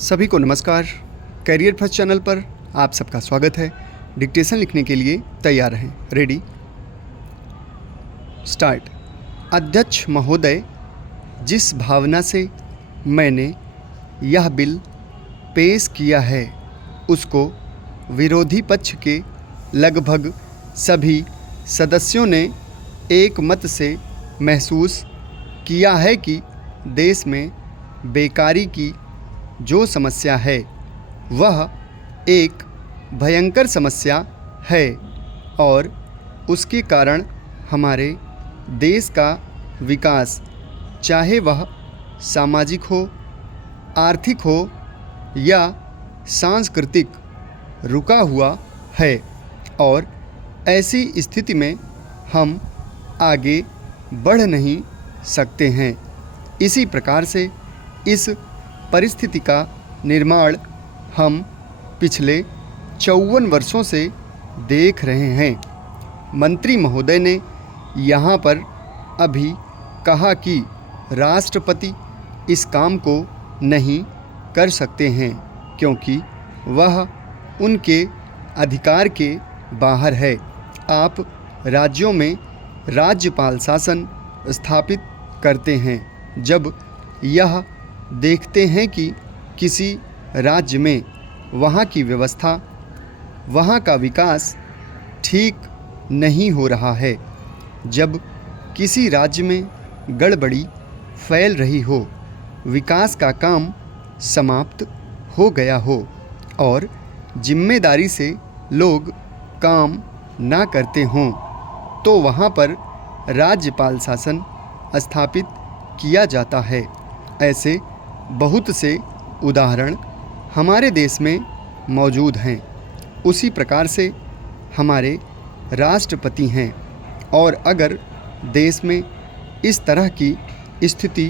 सभी को नमस्कार। करियर फर्स्ट चैनल पर आप सबका स्वागत है। डिक्टेशन लिखने के लिए तैयार हैं। Ready start. अध्यक्ष महोदय, जिस भावना से मैंने यह बिल पेश किया है उसको विरोधी पक्ष के लगभग सभी सदस्यों ने एक मत से महसूस किया है कि देश में बेकारी की जो समस्या है वह एक भयंकर समस्या है और उसके कारण हमारे देश का विकास, चाहे वह सामाजिक हो, आर्थिक हो या सांस्कृतिक, रुका हुआ है और ऐसी स्थिति में हम आगे बढ़ नहीं सकते हैं। इसी प्रकार से इस परिस्थिति का निर्माण हम पिछले 54 वर्षों से देख रहे हैं। मंत्री महोदय ने यहाँ पर अभी कहा कि राष्ट्रपति इस काम को नहीं कर सकते हैं क्योंकि वह उनके अधिकार के बाहर है। आप राज्यों में राज्यपाल शासन स्थापित करते हैं जब यह देखते हैं कि किसी राज्य में वहाँ की व्यवस्था, वहाँ का विकास ठीक नहीं हो रहा है, जब किसी राज्य में गड़बड़ी फैल रही हो, विकास का काम समाप्त हो गया हो और जिम्मेदारी से लोग काम ना करते हों, तो वहाँ पर राज्यपाल शासन स्थापित किया जाता है। ऐसे बहुत से उदाहरण हमारे देश में मौजूद हैं। उसी प्रकार से हमारे राष्ट्रपति हैं और अगर देश में इस तरह की स्थिति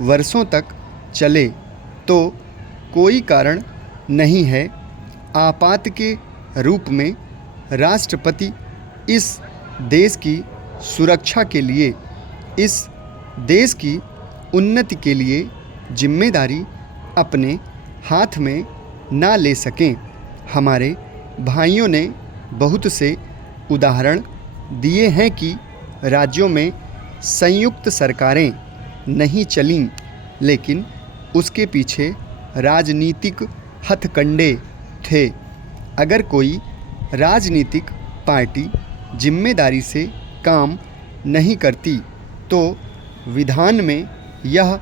वर्षों तक चले तो कोई कारण नहीं है आपात के रूप में राष्ट्रपति इस देश की सुरक्षा के लिए, इस देश की उन्नति के लिए जिम्मेदारी अपने हाथ में ना ले सकें। हमारे भाइयों ने बहुत से उदाहरण दिए हैं कि राज्यों में संयुक्त सरकारें नहीं चलीं, लेकिन उसके पीछे राजनीतिक हथकंडे थे। अगर कोई राजनीतिक पार्टी जिम्मेदारी से काम नहीं करती तो विधान में यह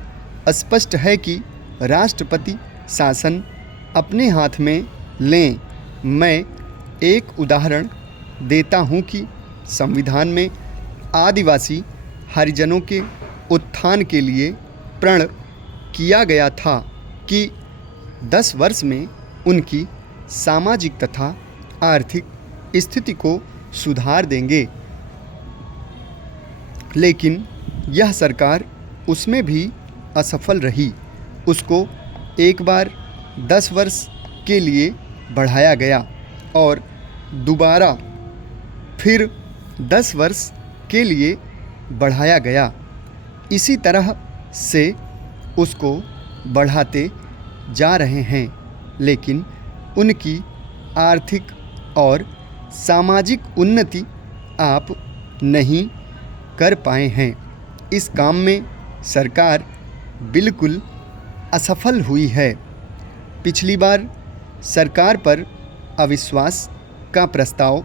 स्पष्ट है कि राष्ट्रपति शासन अपने हाथ में लें। मैं एक उदाहरण देता हूं कि संविधान में आदिवासी हरिजनों के उत्थान के लिए प्रण किया गया था कि 10 वर्ष में उनकी सामाजिक तथा आर्थिक स्थिति को सुधार देंगे, लेकिन यह सरकार उसमें भी असफल रही। उसको एक बार 10 वर्ष के लिए बढ़ाया गया और दोबारा फिर 10 वर्ष के लिए बढ़ाया गया। इसी तरह से उसको बढ़ाते जा रहे हैं, लेकिन उनकी आर्थिक और सामाजिक उन्नति आप नहीं कर पाए हैं। इस काम में सरकार बिल्कुल असफल हुई है। पिछली बार सरकार पर अविश्वास का प्रस्ताव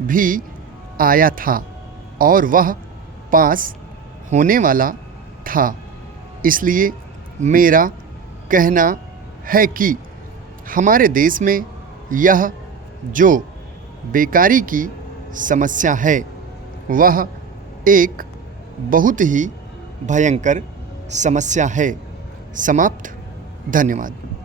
भी आया था और वह पास होने वाला था। इसलिए मेरा कहना है कि हमारे देश में यह जो बेकारी की समस्या है वह एक बहुत ही भयंकर समस्या है। समाप्त। धन्यवाद।